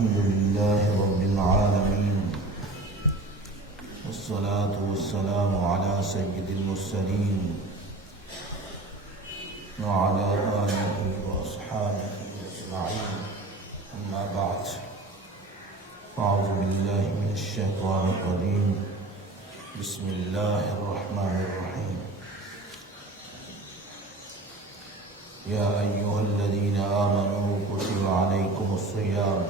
الحمد لله رب العالمين والصلاة والسلام على سيد المرسلين وعلى آله وأصحابه أجمعين أما بعد أعوذ بالله من الشيطان الرجيم بسم الله الرحمن الرحيم يا أيها الذين آمنوا كتب عليكم الصيام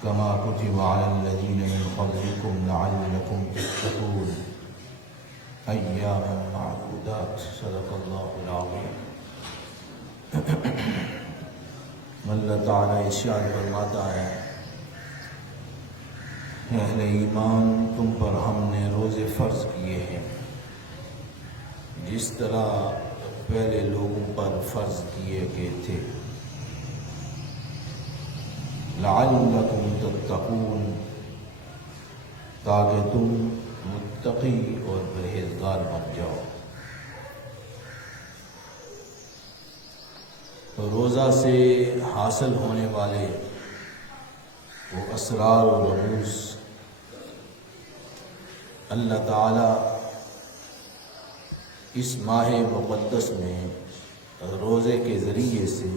كما كتب على الذين من قبلكم لعلكم تتقون أياما معدودات صدق الله العظيم. اللہ تعالیٰ ارشاد فرماتا ہے اہل ایمان تم پر ہم نے روزے فرض کیے ہیں جس طرح پہلے لوگوں پر فرض کیے گئے تھے لعلکم تتقون تاکہ تم متقی اور پرہیزگار بن جاؤ. تو روزہ سے حاصل ہونے والے وہ اسرار و رموز اللہ تعالی اس ماہ مقدس میں روزے کے ذریعے سے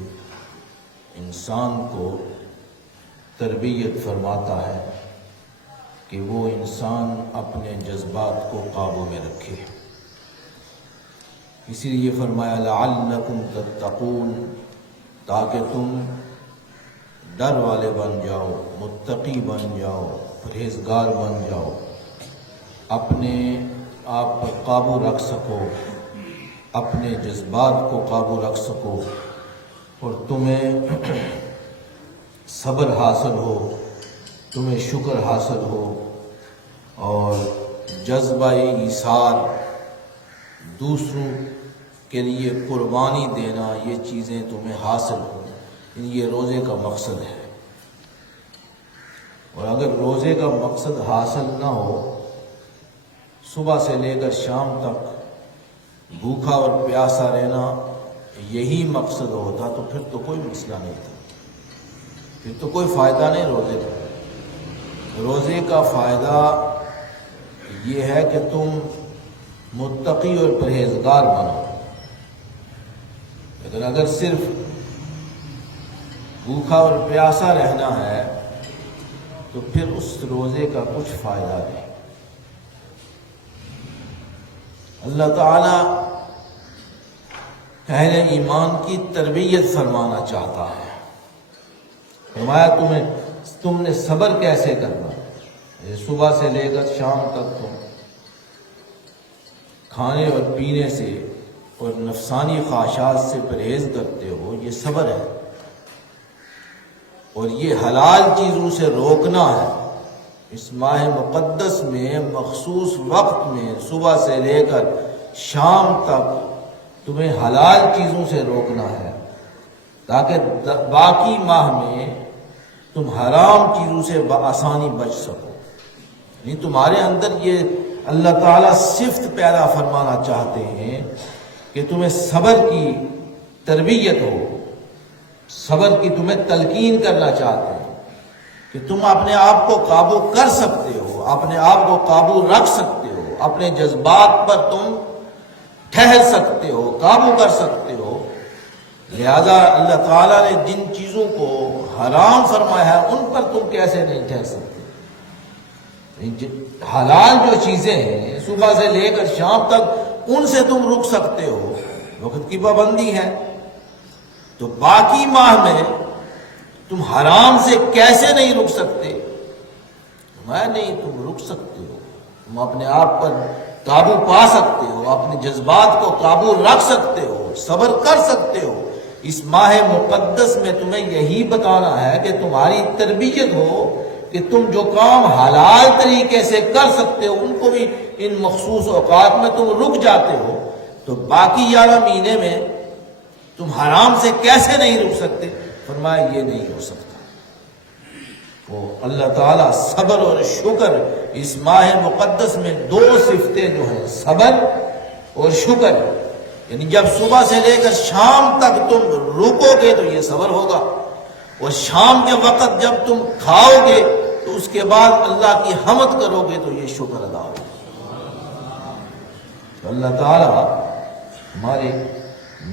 انسان کو تربیت فرماتا ہے کہ وہ انسان اپنے جذبات کو قابو میں رکھے. اسی لیے فرمایا لعلکم تتقون تاکہ تم ڈر والے بن جاؤ، متقی بن جاؤ، پرہیزگار بن جاؤ، اپنے آپ پر قابو رکھ سکو، اپنے جذبات کو قابو رکھ سکو اور تمہیں صبر حاصل ہو، تمہیں شکر حاصل ہو اور جذبہ ایثار، دوسروں کے لیے قربانی دینا، یہ چیزیں تمہیں حاصل ہوں. یہ روزے کا مقصد ہے. اور اگر روزے کا مقصد حاصل نہ ہو، صبح سے لے کر شام تک بھوکا اور پیاسا رہنا یہی مقصد ہوتا تو پھر تو کوئی مسئلہ نہیں تھا، پھر تو کوئی فائدہ نہیں روزے کا. روزے کا فائدہ یہ ہے کہ تم متقی اور پرہیزگار بنو. لیکن اگر صرف بھوکا اور پیاسا رہنا ہے تو پھر اس روزے کا کچھ فائدہ نہیں. اللہ تعالی اہل ایمان کی تربیت فرمانا چاہتا ہے. فرمایا تم نے صبر کیسے کرنا. صبح سے لے کر شام تک تم کھانے اور پینے سے اور نفسانی خواہشات سے پرہیز کرتے ہو، یہ صبر ہے. اور یہ حلال چیزوں سے روکنا ہے. اس ماہ مقدس میں مخصوص وقت میں صبح سے لے کر شام تک تمہیں حلال چیزوں سے روکنا ہے تاکہ باقی ماہ میں تم حرام چیزوں سے بآسانی بچ سکو. یعنی تمہارے اندر یہ اللہ تعالیٰ صفت پیدا فرمانا چاہتے ہیں کہ تمہیں صبر کی تربیت ہو، صبر کی تمہیں تلقین کرنا چاہتے ہیں کہ تم اپنے آپ کو قابو کر سکتے ہو، اپنے آپ کو قابو رکھ سکتے ہو، اپنے جذبات پر تم ٹھہر سکتے ہو، قابو کر سکتے ہو. لہذا اللہ تعالیٰ نے جن چیزوں کو حرام فرمایا ہے ان پر تم کیسے نہیں ٹھہر سکتے. حلال جو چیزیں ہیں صبح سے لے کر شام تک ان سے تم رک سکتے ہو، وقت کی پابندی ہے. تو باقی ماہ میں تم حرام سے کیسے نہیں رک سکتے؟ میں نہیں، تم رک سکتے ہو، تم اپنے آپ پر قابو پا سکتے ہو، اپنے جذبات کو قابو رکھ سکتے ہو، صبر کر سکتے ہو. اس ماہ مقدس میں تمہیں یہی بتانا ہے کہ تمہاری تربیت ہو کہ تم جو کام حلال طریقے سے کر سکتے ہو ان کو بھی ان مخصوص اوقات میں تم رک جاتے ہو. تو باقی 11 مہینے میں تم حرام سے کیسے نہیں رک سکتے؟ فرمایا یہ نہیں ہو سکتا. وہ اللہ تعالیٰ صبر اور شکر، اس ماہ مقدس میں 2 صفتیں جو ہیں صبر اور شکر، یعنی جب صبح سے لے کر شام تک تم رکو گے تو یہ صبر ہوگا، اور شام کے وقت جب تم کھاؤ گے تو اس کے بعد اللہ کی حمد کرو گے تو یہ شکر ادا ہوگا۔ تو اللہ تعالیٰ ہمارے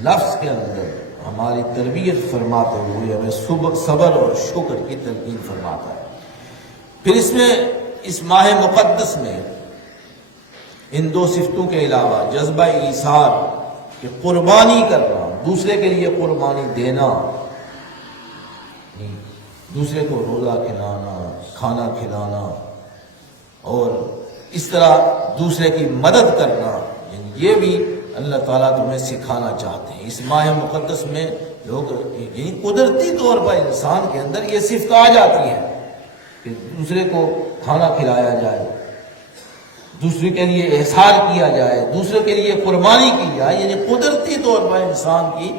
نفس کے اندر ہماری تربیت فرماتے ہوئے ہمیں صبر اور شکر کی تلقین فرماتا ہے۔ پھر اس ماہ مقدس میں ان دو صفتوں کے علاوہ جذبہ ایثار کہ قربانی کرنا، دوسرے کے لیے قربانی دینا، دوسرے کو روزہ کھلانا، کھانا کھلانا اور اس طرح دوسرے کی مدد کرنا، یہ بھی اللہ تعالیٰ تمہیں سکھانا چاہتے ہیں۔ اس ماہ مقدس میں لوگ قدرتی طور پر انسان کے اندر یہ صفت آ جاتی ہے کہ دوسرے کو کھانا کھلایا جائے، دوسرے کے لیے احسان کیا جائے، دوسرے کے لیے قربانی کی جائے، یعنی قدرتی طور پر انسان کی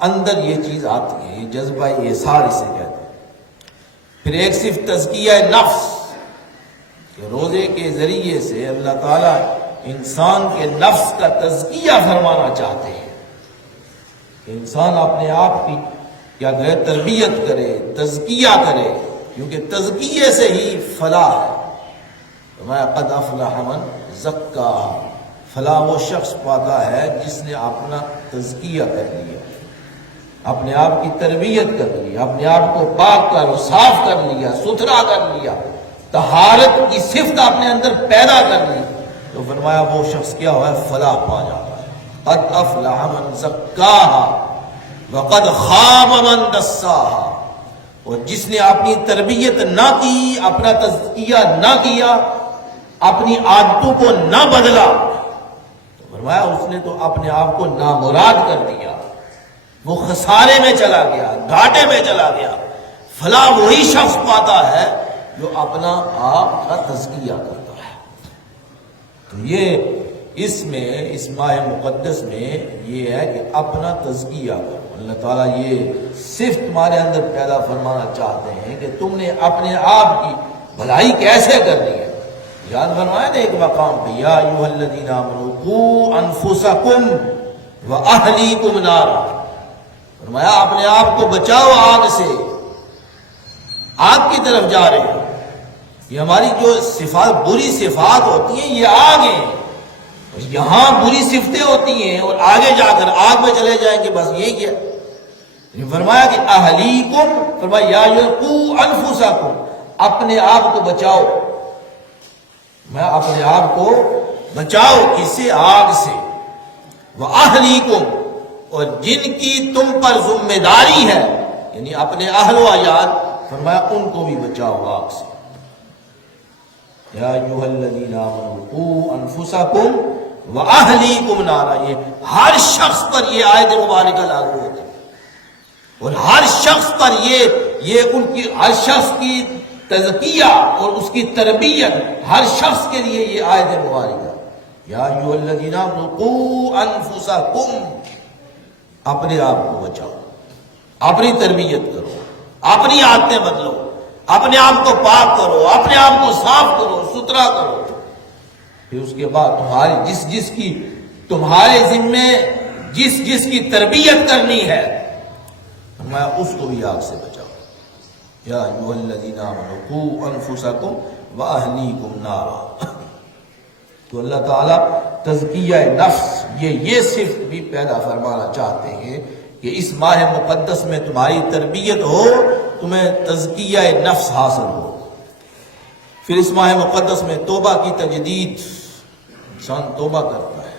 اندر یہ چیز آتی ہے، یہ جذبہ احسان اسے کہتے ہیں۔ پھر ایک صرف تزکیہ نفس کہ روزے کے ذریعے سے اللہ تعالیٰ انسان کے نفس کا تزکیہ فرمانا چاہتے ہیں کہ انسان اپنے آپ کی کیا کرے، تربیت کرے، تزکیہ کرے، کیونکہ تزکیے سے ہی فلاح ہے۔ فرمایا قد افلح من زکاہا، فلاح وہ شخص پاتا ہے جس نے اپنا تزکیہ کر لیا، اپنے آپ کی تربیت کر لی، اپنے آپ کو پاک کر صاف کر لیا، ستھرا کر لیا، طہارت کی صفت اپنے اندر پیدا کر لی، تو فرمایا وہ شخص کیا ہوا ہے، فلاح پا جاتا ہے۔ قد افلح من زکاہا وقد خاب من دساہا، اور جس نے اپنی تربیت نہ کی، اپنا تزکیہ نہ کیا، اپنی عادتوں کو نہ بدلا، تو فرمایا اس نے تو اپنے آپ کو نامراد کر دیا، وہ خسارے میں چلا گیا، گھاٹے میں چلا گیا۔ فلاح وہی شخص پاتا ہے جو اپنا آپ کا تزکیہ کرتا ہے۔ تو یہ اس ماہ مقدس میں یہ ہے کہ اپنا تزکیہ کرو۔ اللہ تعالیٰ یہ صرف تمہارے اندر پیدا فرمانا چاہتے ہیں کہ تم نے اپنے آپ کی بھلائی کیسے کرنی ہے۔ یاد فرمایا نا ایک مقام پہ، یا ایھا الذین آمنوا قوا انفسکم واہلیکم نارا، فرمایا اپنے آپ کو بچاؤ آگ سے، آگ کی طرف جا رہے ہیں۔ یہ ہماری جو صفات، بری صفات ہوتی ہیں، یہ آگ ہیں، یہاں بری صفتیں ہوتی ہیں اور آگے جا کر آگ میں چلے جائیں گے، بس یہی کیا فرمایا کہ اہلیکم، فرمایا یا قوا انفسکم، اپنے آپ کو بچاؤ، میں اپنے آپ کو بچاؤ کس سے؟ آگ سے۔ واہلیکم، اور جن کی تم پر ذمہ داری ہے، یعنی اپنے اہل و عیال، فرمایا ان کو بھی بچاؤ آگ سے۔ یا ایھا الذین آمنوا قوا انفسکم واہلیکم نارا، یہ ہر شخص پر یہ آیت مبارکہ لاگو ہوتی ہے، اور ہر شخص پر یہ ان کی، ہر شخص کی تزکیہ اور اس کی تربیت، ہر شخص کے لیے یہ آیت مبارکہ، یا ایھا الذین آمنوا قوا انفسکم، اپنے آپ کو بچاؤ، اپنی تربیت کرو، اپنی عادتیں بدلو، اپنے آپ کو پاک کرو، اپنے آپ کو صاف کرو، ستھرا کرو۔ پھر اس کے بعد تمہاری جس کی تمہارے ذمے جس کی تربیت کرنی ہے، میں اس کو بھی آگ سے بچاؤ۔ یا ایھا الذین آمنوا قوا انفسکم واہلیکم نارا۔ تو اللہ تعالیٰ تزکیہ نفس یہ صفت بھی پیدا فرمانا چاہتے ہیں کہ اس ماہ مقدس میں تمہاری تربیت ہو، تمہیں تزکیہ نفس حاصل ہو۔ پھر اس ماہ مقدس میں توبہ کی تجدید، انسان توبہ کرتا ہے،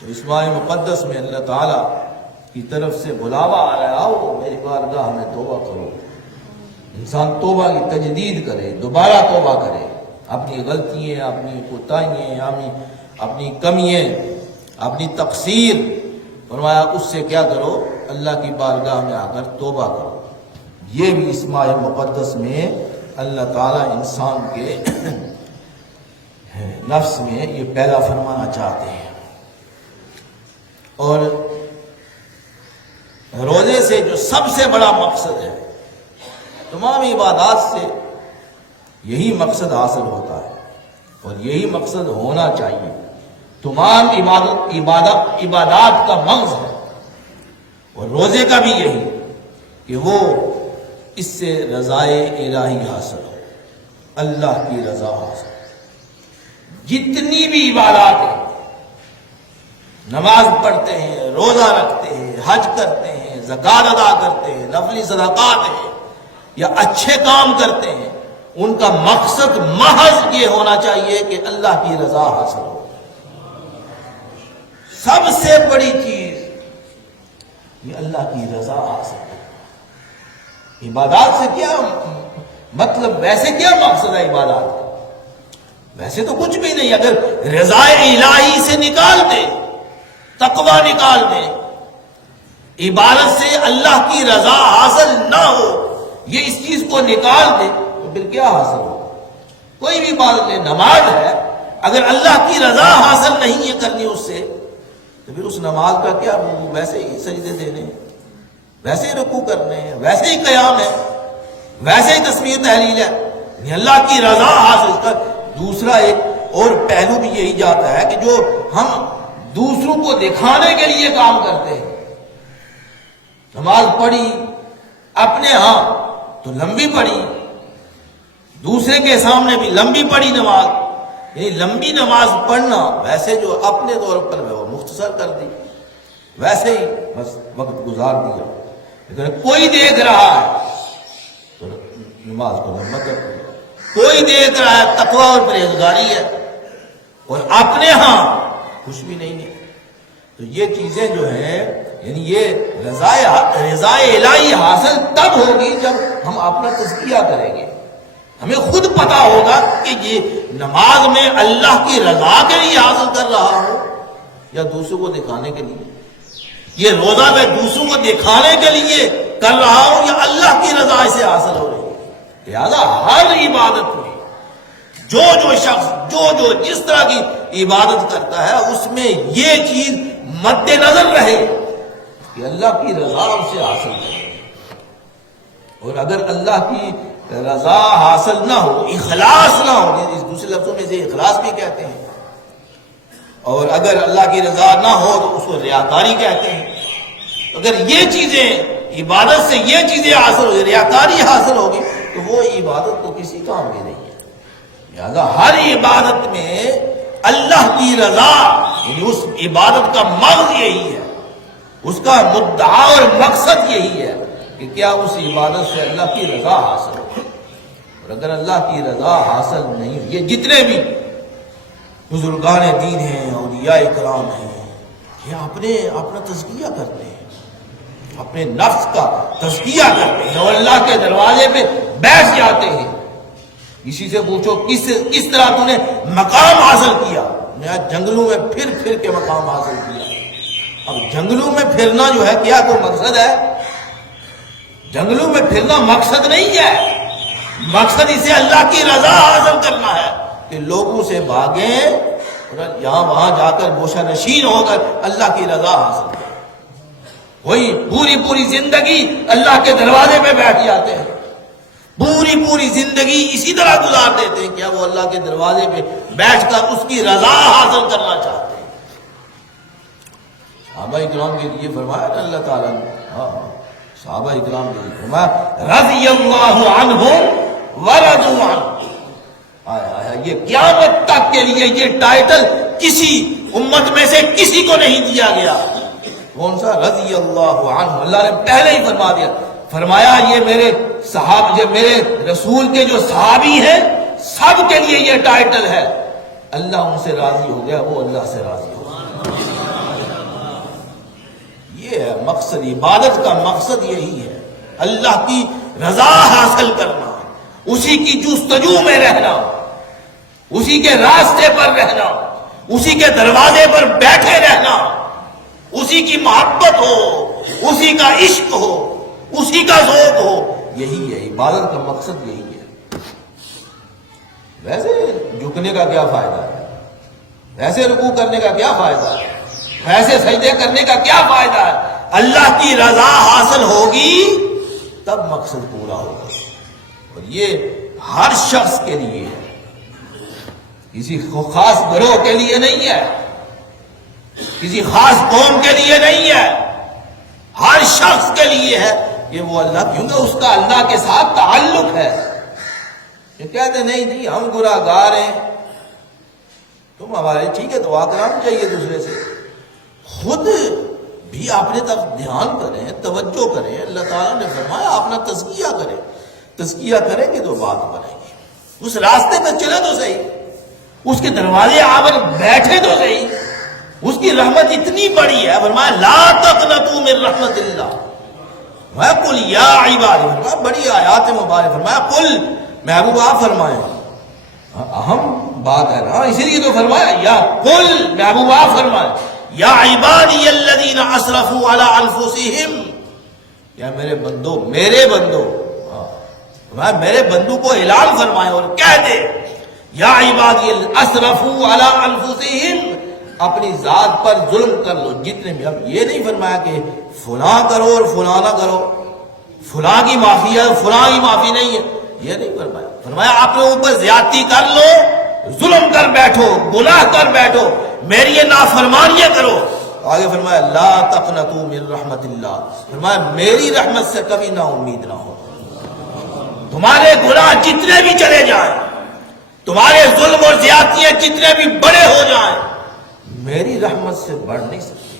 تو اس ماہ مقدس میں اللہ تعالیٰ کی طرف سے بلاوا آ رہا ہے، آؤ میری بارگاہ میں توبہ کرو۔ انسان توبہ کی تجدید کرے، دوبارہ توبہ کرے، اپنی غلطیاں، اپنی کوتاہیاں، اپنی کمیاں، اپنی تقصیر، فرمایا اس سے کیا کرو، اللہ کی بارگاہ میں آ کر توبہ کرو۔ یہ بھی اس ماہ مقدس میں اللہ تعالیٰ انسان کے نفس میں یہ پیدا فرمانا چاہتے ہیں۔ اور روزے سے جو سب سے بڑا مقصد ہے، تمام عبادات سے یہی مقصد حاصل ہوتا ہے اور یہی مقصد ہونا چاہیے۔ تمام عبادات کا مغز ہے، اور روزے کا بھی یہی کہ وہ اس سے رضائے الہی حاصل ہو، اللہ کی رضا حاصل ہو۔ جتنی بھی عبادات ہیں، نماز پڑھتے ہیں، روزہ رکھتے ہیں، حج کرتے ہیں، زکوٰۃ ادا کرتے ہیں، نفلی صدقات ہیں یا اچھے کام کرتے ہیں، ان کا مقصد محض یہ ہونا چاہیے کہ اللہ کی رضا حاصل ہو۔ سب سے بڑی چیز یہ اللہ کی رضا حاصل ہو۔ عبادات سے کیا مطلب، ویسے کیا مقصد ہے عبادات کا؟ ویسے تو کچھ بھی نہیں، اگر رضا الہی سے نکال دے، تقوی نکال دے، عبادت سے اللہ کی رضا حاصل نہ ہو، یہ اس چیز کو نکال دے تو پھر کیا حاصل ہو؟ کوئی بھی عبادت لے، نماز ہے، اگر اللہ کی رضا حاصل نہیں ہے کرنی اس سے، تو پھر اس نماز کا کیا؟ ویسے ہی سجدے دینے، ویسے ہی رکوع کرنے ہیں، ویسے ہی قیام ہے، ویسے ہی تسبیح تحلیل ہے، یعنی اللہ کی رضا حاصل کر۔ دوسرا ایک اور پہلو بھی یہی جاتا ہے کہ جو ہم دوسروں کو دکھانے کے لیے کام کرتے ہیں، نماز پڑھی اپنے ہاں تو لمبی پڑھی، دوسرے کے سامنے بھی لمبی پڑھی نماز، یعنی لمبی نماز پڑھنا، ویسے جو اپنے طور پر ہے وہ مختصر کر دی، ویسے ہی بس وقت گزار دیا۔ لیکن کوئی دیکھ رہا ہے تو نماز کو لمبا کر دیا، کوئی دیکھ رہا ہے تقویٰ اور پرہیزگاری ہے، اور اپنے ہاں کچھ بھی نہیں ہے۔ تو یہ چیزیں جو ہیں، یعنی یہ رضا الہی حاصل تب ہوگی جب ہم اپنا تزکیہ کریں گے، ہمیں خود پتا ہوگا کہ یہ نماز میں اللہ کی رضا کے لیے حاصل کر رہا ہوں یا دوسروں کو دکھانے کے لیے، یہ روزہ میں دوسروں کو دکھانے کے لیے کر رہا ہوں یا اللہ کی رضا سے حاصل ہو رہی ہے۔ لہذا ہر عبادت میں جو شخص جو جس طرح کی عبادت کرتا ہے، اس میں یہ چیز مد نظر رہے کہ اللہ کی رضا اسے حاصل کرے، اور اگر اللہ کی رضا حاصل نہ ہو، اخلاص نہ ہو، اس دوسرے لفظوں میں سے اخلاص بھی کہتے ہیں، اور اگر اللہ کی رضا نہ ہو تو اس کو ریاکاری کہتے ہیں۔ اگر یہ چیزیں عبادت سے یہ چیزیں حاصل ہوگی، ریاکاری حاصل ہوگی، تو وہ عبادت تو کسی کام کی نہیں ہے۔ لہذا ہر عبادت میں اللہ کی رضا، یعنی اس عبادت کا مغز یہی ہے، اس کا مدعا اور مقصد یہی ہے کہ کیا اس عبادت سے اللہ کی رضا حاصل ہو۔ اور اگر اللہ کی رضا حاصل نہیں، یہ جتنے بھی بزرگان دین ہیں، اولیاء کرام ہیں، یہ اپنا تزکیہ کرتے ہیں، اپنے نفس کا تزکیہ کرتے ہیں، اور اللہ کے دروازے پہ بیٹھ جاتے ہیں۔ کسی سے پوچھو کس طرح تو نے مقام حاصل کیا؟ نے جنگلوں میں پھر کے مقام حاصل کیا۔ اب جنگلوں میں پھرنا جو ہے کیا کوئی مقصد ہے؟ جنگلوں میں پھرنا مقصد نہیں ہے، مقصد اسے اللہ کی رضا حاصل کرنا ہے کہ لوگوں سے بھاگیں اور یہاں وہاں جا کر گوشہ نشین ہو کر اللہ کی رضا حاصل کریں۔ وہی پوری زندگی اللہ کے دروازے پہ بیٹھ جاتے ہیں، پوری زندگی اسی طرح گزار دیتے ہیں، کیا وہ اللہ کے دروازے پہ بیٹھ کر اس کی رضا حاصل کرنا چاہتے ہیں؟ صحابہ اکرام کے لیے فرمایا نا اللہ تعالیٰ نے، صحابہ اکرام کے لیے فرمایا رضی اللہ عنہم ورضوا عنہ۔ یہ قیامت تک کے لیے یہ ٹائٹل کسی امت میں سے کسی کو نہیں دیا گیا۔ کون سا؟ رضی اللہ عنہ۔ اللہ نے پہلے ہی فرما دیا، فرمایا یہ میرے صحابہ، جو میرے رسول کے جو صحابی ہیں، سب کے لیے یہ ٹائٹل ہے، اللہ ان سے راضی ہو گیا، وہ اللہ سے راضی ہو گیا۔ یہ ہے مقصد، عبادت کا مقصد یہی ہے، اللہ کی رضا حاصل کرنا، اسی کی جستجو میں رہنا، اسی کے راستے پر رہنا، اسی کے دروازے پر بیٹھے رہنا، اسی کی محبت ہو، اسی کا عشق ہو، اسی کا ذوق ہو، یہی ہے عبادت کا مقصد، یہی ہے۔ ویسے جھکنے کا کیا فائدہ ہے؟ ویسے رکوع کرنے کا کیا فائدہ ہے؟ ویسے سجدے کرنے کا کیا فائدہ ہے؟ اللہ کی رضا حاصل ہوگی تب مقصد پورا ہوگا، اور یہ ہر شخص کے لیے ہے، کسی خاص گروہ کے لیے نہیں ہے، کسی خاص قوم کے لیے نہیں ہے، ہر شخص کے لیے ہے کہ وہ اللہ، کیونکہ اس کا اللہ کے ساتھ تعلق ہے. یہ کہتے نہیں جی ہم گناہ گار ہیں، تم ہمارے، ٹھیک ہے دعا کرانا چاہیے دوسرے سے، خود بھی اپنے طرف دھیان کریں، توجہ کریں. اللہ تعالیٰ نے فرمایا اپنا تزکیہ کریں، تزکیہ کریں گے تو بات بنے گی. اس راستے پہ چلے تو صحیح، اس کے دروازے آور بیٹھے تو صحیح. اس کی رحمت اتنی بڑی ہے، فرمایا لا تقنطوا من رحمت اللہ. فرمایا قل یا عبادی، فرمایا بڑی آیات مبارک، فرمایا قل، محبوب آپ فرمائیں، اہم بات ہے نا، اسی لیے تو فرمایا یا قل، محبوب آپ فرمائیں یا عبادی الذین اسرفوا علی انفسہم، یا میرے بندو، میرے بندو، میرے بندو کو اعلان فرمائے اور کہہ دے یا عبادی اسرفوا علی انفسہم، اپنی ذات پر ظلم کر لو جتنے بھی. اب یہ نہیں فرمایا کہ فلاں کرو اور فلاں نہ کرو، فلاں کی معافی ہے فلاں کی معافی نہیں ہے، یہ نہیں فرمایا. فرمایا اپنے اوپر زیادتی کر لو، ظلم کر بیٹھو، گناہ کر بیٹھو، میری یہ نافرمانیاں کرو. آگے فرمایا لا تقنطوا من رحمت اللہ، فرمایا میری رحمت سے کبھی نا امید نہ ہو. تمہارے گناہ جتنے بھی چلے جائیں، تمہارے ظلم اور زیادتیاں جتنے بھی بڑے ہو جائیں، میری رحمت سے بڑھ نہیں سکتی.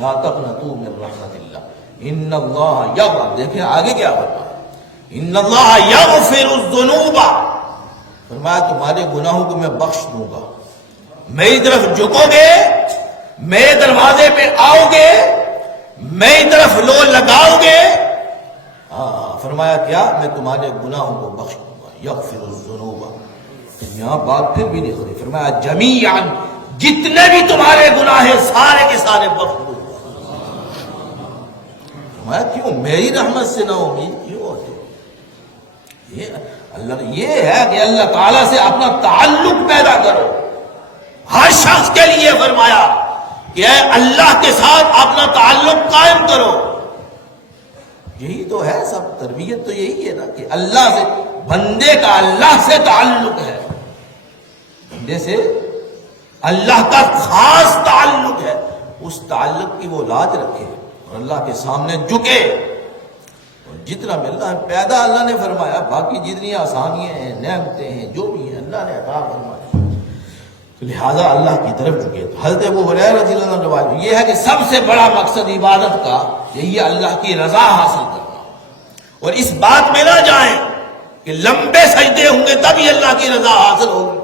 لا تقنطوا من رحمت اللہ ان اللہ یغفر، دیکھیں آگے کیا فرمایا، ان اللہ یغفر الذنوب، فرمایا تمہارے گناہوں کو میں بخش دوں گا. میری طرف جھکو گے، میرے دروازے پہ آؤ گے، میری طرف لو لگاؤ گے، فرمایا کیا، میں تمہارے گناہوں کو بخش دوں گا. یغفر الذنوب، یہاں بات پھر بھی نہیں ہوئی، فرمایا جمیعا، جتنے بھی تمہارے گناہ ہیں سارے کے سارے بخش دوں گا. فرمایا کیوں، میری رحمت سے نا امید کیوں ہوتے؟ یہ ہے کہ اللہ تعالیٰ سے اپنا تعلق پیدا کرو. ہر شخص کے لیے فرمایا کہ اے اللہ کے ساتھ اپنا تعلق قائم کرو. یہی تو ہے سب، تربیت تو یہی ہے نا کہ اللہ سے، بندے کا اللہ سے تعلق ہے، بندے سے اللہ کا خاص تعلق ہے. اس تعلق کی وہ لاج رکھے اور اللہ کے سامنے جھکے. اور جتنا ملنا ہے پیدا اللہ نے فرمایا، باقی جتنی آسانیاں ہیں، نعمتیں ہیں، جو بھی ہیں اللہ نے عطا فرمایا، تو لہذا اللہ کی طرف جھکے. تو حضرت ابو ہریرہ رضی اللہ عنہ روایت یہ ہے کہ سب سے بڑا مقصد عبادت کا یہی ہے، اللہ کی رضا حاصل کرنا. اور اس بات میں نہ جائیں کہ لمبے سجدے ہوں گے تب ہی اللہ کی رضا حاصل ہوگی،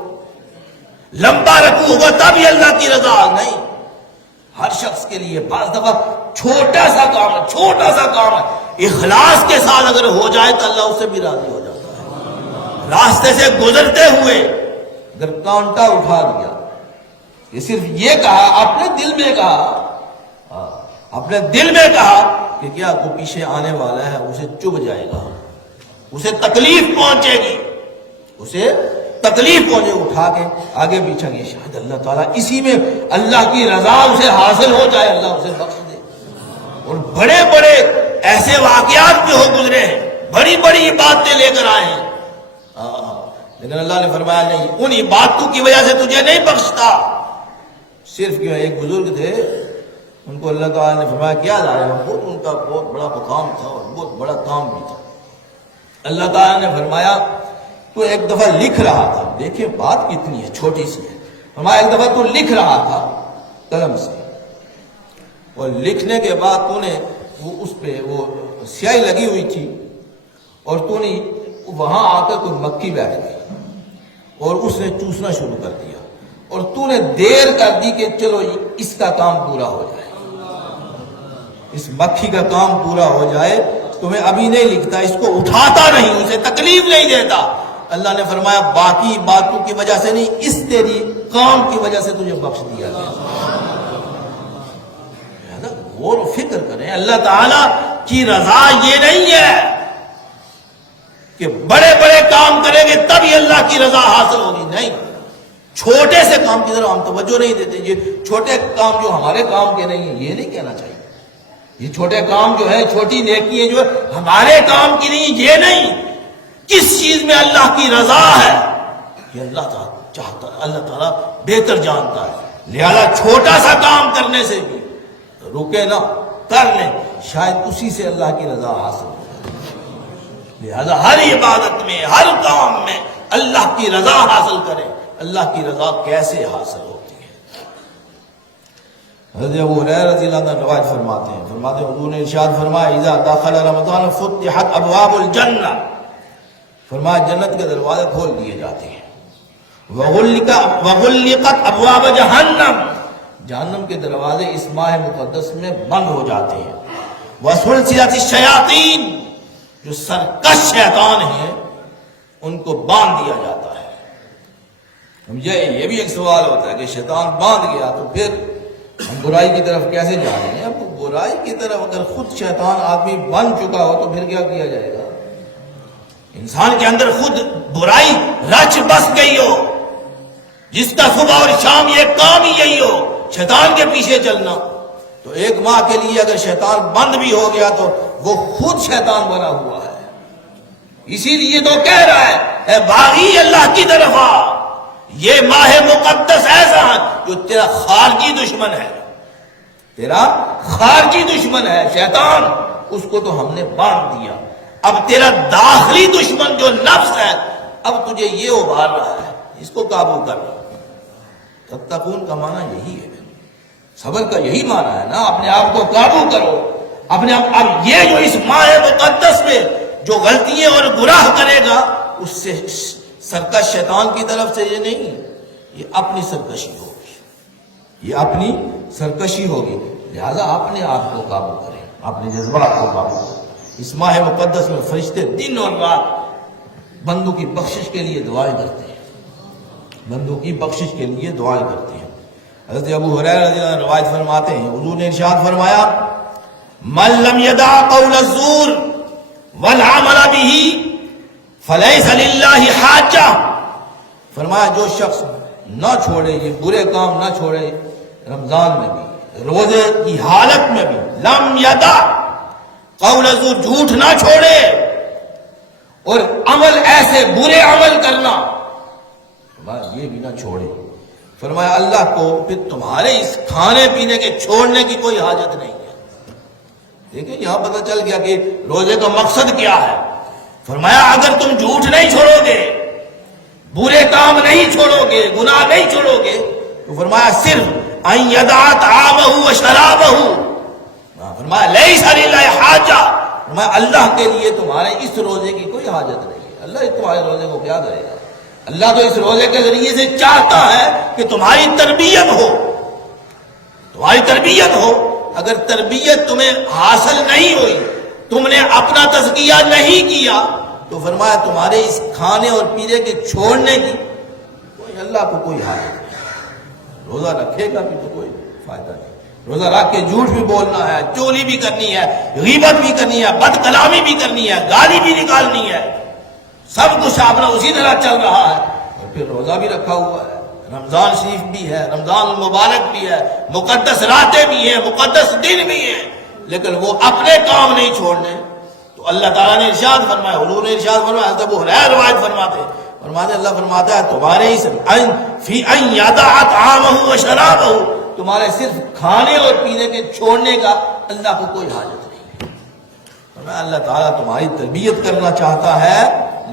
لمبا رکوع ہوگا تب ہی اللہ کی رضا نہیں. ہر شخص کے لیے بعض دفعہ چھوٹا سا کام ہے، چھوٹا سا کام ہے، اخلاص کے ساتھ اگر ہو جائے تو اللہ اس سے بھی راضی ہو جاتا ہے. راستے سے گزرتے ہوئے اگر کانٹا اٹھا دیا، یہ صرف یہ کہا، اپنے دل میں کہا، اپنے دل میں کہا کہ کیا کو پیچھے آنے والا ہے اسے چبھ جائے گا، اسے تکلیف پہنچے گی، اسے تکلیف پہنچے، اٹھا کے آگے پیچھا گیا، شاید اللہ تعالیٰ اسی میں اللہ کی رضا اسے حاصل ہو جائے، اللہ اسے بخش دے. اور بڑے بڑے ایسے واقعات بھی ہو گزرے ہیں، بڑی بڑی باتیں لے کر آئے ہیں، لیکن اللہ نے فرمایا نہیں، ان عبادتوں کی وجہ سے تجھے نہیں بخشتا. صرف کیوں، ایک بزرگ تھے، ان کو اللہ تعالیٰ نے فرمایا کیا لائے ہو، ان کا بہت بڑا مقام تھا اور بہت بڑا کام بھی تھا. اللہ تعالیٰ نے فرمایا تو ایک دفعہ لکھ رہا تھا، دیکھیں بات کتنی ہے، چھوٹی سی ہے. فرمایا ایک دفعہ تو لکھ رہا تھا قلم سے، اور لکھنے کے بعد تو نے وہ اس پہ وہ سیاہی لگی ہوئی تھی، اور تو نے وہاں آ کر کوئی مکھی بیٹھ گئی اور اس نے چوسنا شروع کر دیا، اور تو نے دیر کر دی کہ چلو اس کا کام پورا ہو جائے، اس مکھی کا کام پورا ہو جائے، تو میں ابھی نہیں لکھتا، اس کو اٹھاتا نہیں، اسے تکلیف نہیں دیتا. اللہ نے فرمایا باقی باتوں کی وجہ سے نہیں، اس تیری کام کی وجہ سے تجھے بخش دیا گیا. غور و فکر کریں، اللہ تعالیٰ کی رضا یہ نہیں ہے کہ بڑے بڑے کام کریں گے تب ہی اللہ کی رضا حاصل ہوگی، نہیں. چھوٹے سے کام کی طرف ہم توجہ نہیں دیتے، یہ چھوٹے کام جو ہمارے کام کے نہیں ہیں، یہ نہیں کہنا چاہیے. یہ چھوٹے کام جو ہے، چھوٹی نیکی ہے جو ہمارے کام کی نہیں، یہ نہیں. کس چیز میں اللہ کی رضا ہے یہ اللہ تعالیٰ چاہتا ہے، اللہ تعالیٰ بہتر جانتا ہے. لہذا چھوٹا سا کام کرنے سے بھی رکے نہ، کر لیں. شاید اسی سے اللہ کی رضا حاصل ہو. لہذا ہر عبادت میں، ہر کام میں اللہ کی رضا حاصل کریں. اللہ کی رضا کیسے حاصل ہوتی ہے؟ حضرت ابو ہریرہ رضی اللہ عنہ روایت فرماتے ہیں حضور نے ارشاد فرمایا اذا دخل رمضان فتحت ابواب الجنہ، فرمایا جنت کے دروازے کھول دیے جاتے ہیں. وغلقت ابواب جہنم، جہنم کے دروازے اس ماہ مقدس میں بند ہو جاتے ہیں. وسلسلت الشیاطین، جو سرکش شیطان ہیں ان کو باندھ دیا جاتا ہے. یہ بھی ایک سوال ہوتا ہے کہ شیطان باندھ گیا تو پھر ہم برائی کی طرف کیسے جا رہے ہیں؟ اب برائی کی طرف اگر خود شیطان آدمی بن چکا ہو تو پھر کیا کیا جائے گا؟ انسان کے اندر خود برائی رچ بس گئی ہو، جس کا صبح اور شام یہ کام ہی یہی ہو، شیطان کے پیچھے چلنا، تو ایک ماہ کے لیے اگر شیطان بند بھی ہو گیا تو وہ خود شیطان بنا ہوا ہے. اسی لیے تو کہہ رہا ہے اے باغی اللہ کی طرف آ، یہ ماہ مقدس ایسا ہے جو تیرا خارجی دشمن ہے، تیرا خارجی دشمن ہے شیطان، اس کو تو ہم نے باندھ دیا. اب تیرا داخلی دشمن جو نفس ہے اب تجھے یہ ابھار رہا ہے، اس کو قابو کر. تتقون کا معنی یہی ہے، صبر کا یہی معنی ہے نا، اپنے آپ کو قابو کرو اپنے آپ. اب یہ جو اس ماہ مقدس میں جو غلطیاں اور گناہ کرے گا اس سے سرکش شیطان کی طرف سے یہ نہیں، یہ اپنی سرکشی ہوگی، یہ اپنی سرکشی ہوگی. لہذا اپنے آپ کو قابو کریں، اپنے جذبات کو قابو کریں. اس ماہ مقدس میں فرشتے دن اور رات بندوں کی بخشش کے لیے دعائیں کرتے ہیں، بندوں کی بخشش کے لیے دعائیں کرتے ہیں. حضرت ابو ہریرہ رضی اللہ عنہ روایت فرماتے ہیں حضور نے ارشاد فرمایا من لم يدع قول الزور والعمل به فليس لله حاجہ، فرمایا جو شخص نہ چھوڑے، یہ برے کام نہ چھوڑے رمضان میں بھی، روزے کی حالت میں بھی، لم يدع قول الزور، جھوٹ نہ چھوڑے، اور عمل ایسے برے عمل کرنا یہ بھی نہ چھوڑے. فرمایا اللہ کو پھر تمہارے اس کھانے پینے کے چھوڑنے کی کوئی حاجت نہیں ہے. دیکھیں یہاں پتہ چل گیا کہ روزے کا مقصد کیا ہے. فرمایا اگر تم جھوٹ نہیں چھوڑو گے، برے کام نہیں چھوڑو گے، گناہ نہیں چھوڑو گے، تو فرمایا صرف ان یدع طعامہ وشرابہ، فرمایا لیس للہ حاجہ، فرمایا اللہ کے لیے تمہارے اس روزے کی کوئی حاجت نہیں ہے. اللہ تمہارے روزے کو کیا کرے گا؟ اللہ تو اس روزے کے ذریعے سے چاہتا ہے کہ تمہاری تربیت ہو، تمہاری تربیت ہو. اگر تربیت تمہیں حاصل نہیں ہوئی، تم نے اپنا تزکیہ نہیں کیا، تو فرمایا تمہارے اس کھانے اور پینے کے چھوڑنے کی کوئی اللہ کو کوئی حاجت نہیں. روزہ رکھے گا بھی تو کوئی فائدہ نہیں. روزہ رکھ کے جھوٹ بھی بولنا ہے، چولی بھی کرنی ہے، غیبت بھی کرنی ہے، بد کلامی بھی کرنی ہے، گالی بھی نکالنی ہے، سب کچھ اپنا اسی طرح چل رہا ہے. اور پھر روزہ بھی رکھا ہوا ہے، رمضان شریف بھی ہے، رمضان المبارک بھی ہے، مقدس راتیں بھی ہیں، مقدس دن بھی ہیں، لیکن وہ اپنے کام نہیں چھوڑنے. تو اللہ تعالیٰ نے ارشاد فرمایا، حضور نے ارشاد فرمایا، حضرت ابو ہریرہ روایت فرماتے اللہ فرماتا ہے تمہارے اس فی ان یدع طعامہ وشرابہ، تمہارے صرف کھانے اور پینے کے چھوڑنے کا اللہ کو کوئی حاجت نہیں. اللہ تعالیٰ تمہاری تربیت کرنا چاہتا ہے،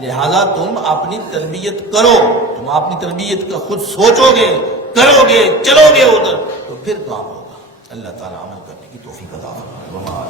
لہذا تم اپنی تربیت کرو. تم اپنی تربیت کا خود سوچو گے، کرو گے، چلو گے ادھر، تو پھر کام ہوگا. اللہ تعالیٰ عمل کرنے کی توفیق عطا فرمائے.